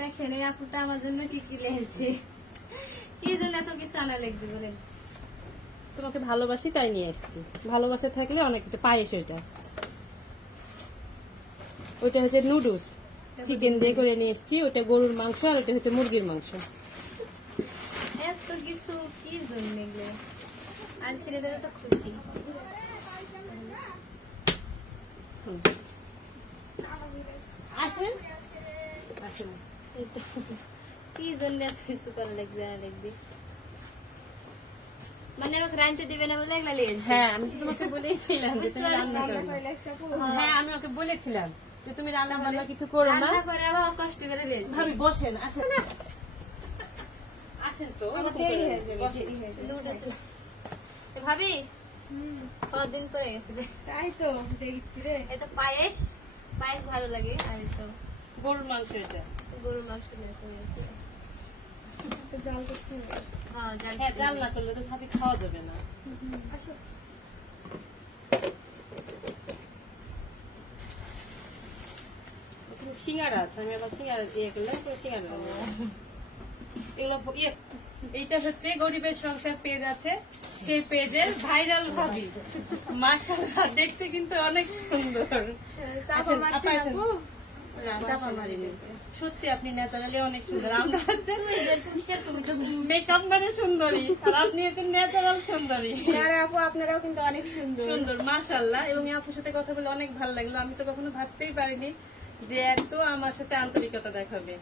দেখেন এই আপুটা আমার জন্য কি কি লেগেছে, কি জন্য এত কিছু আনা লাগবে বলেন। তোমাকে ভালোবাসি তাই নিয়ে এসেছি। ভালোবাসা থাকলে অনেক কিছু। পায়েস ওইটা হচ্ছে নুডলস, চিকেন দিয়ে করে নিয়ে এসেছি। ওটা গরুর মাংস আর ওটা হচ্ছে মুরগির মাংস। এত কিছু কি জন্য এগুলো? আর ছেলেটা তো খুশি। আসেন আসেন। কি জন্য এত কিছু করা লাগবে আর লাগবে, মানে আমাকে রাঁধতে দিবে না বলে এগুলা লেগেছে। হ্যাঁ, আমি তো তোমাকে বলেছিলাম যে বুঝতে তুমি রান্না পারছি। করবে। হ্যাঁ, আমি ওকে বলেছিলাম যে তুমি রান্না বান্না কিছু করো না। রান্না করে আবার কষ্ট করে লেগেছে। ভাবি বসেন, আসেন আসেন তো। লুডোস ভাবি কদিন করে গেছে রে। তাই তো দেখছি রে। এটা পায়েস, পায়েস ভালো লাগে। আর তো গরুর মাংস এটা। গরুর মাংস নিয়েছে। জাল করতে হবে। হ্যাঁ জানি। হ্যাঁ, জাল না করলে তো ভাবি খাওয়া যাবে না। আসো। ওখানে সিঙ্গারা আছে, আমি আবার সিঙ্গারা দিয়ে করলাম তো সিঙ্গারা এগুলো এইটা হচ্ছে গরিবের সংসার পেজ আছে, সেই পেজের ভাইরাল ভাবি। মাশাআল্লাহ, দেখতে কিন্তু অনেক সুন্দর। চাপা মারছি আপা আসেন। আপু। না, চাপা মারিনি। সত্যি আপনি ন্যাচারালি অনেক সুন্দর। আমরা হচ্ছে তুমি যেরকম সেরকমই তো। মেকআপ মানে সুন্দরী, আর আপনি হচ্ছেন ন্যাচারাল সুন্দরী। আরে আপু আপনারাও কিন্তু অনেক সুন্দর। সুন্দর মাশাআল্লাহ। এবং এই আপুর সাথে কথা বলে অনেক ভালো লাগলো। আমি তো কখনো ভাবতেই পারিনি যে এত আমার সাথে আন্তরিকতা দেখাবে।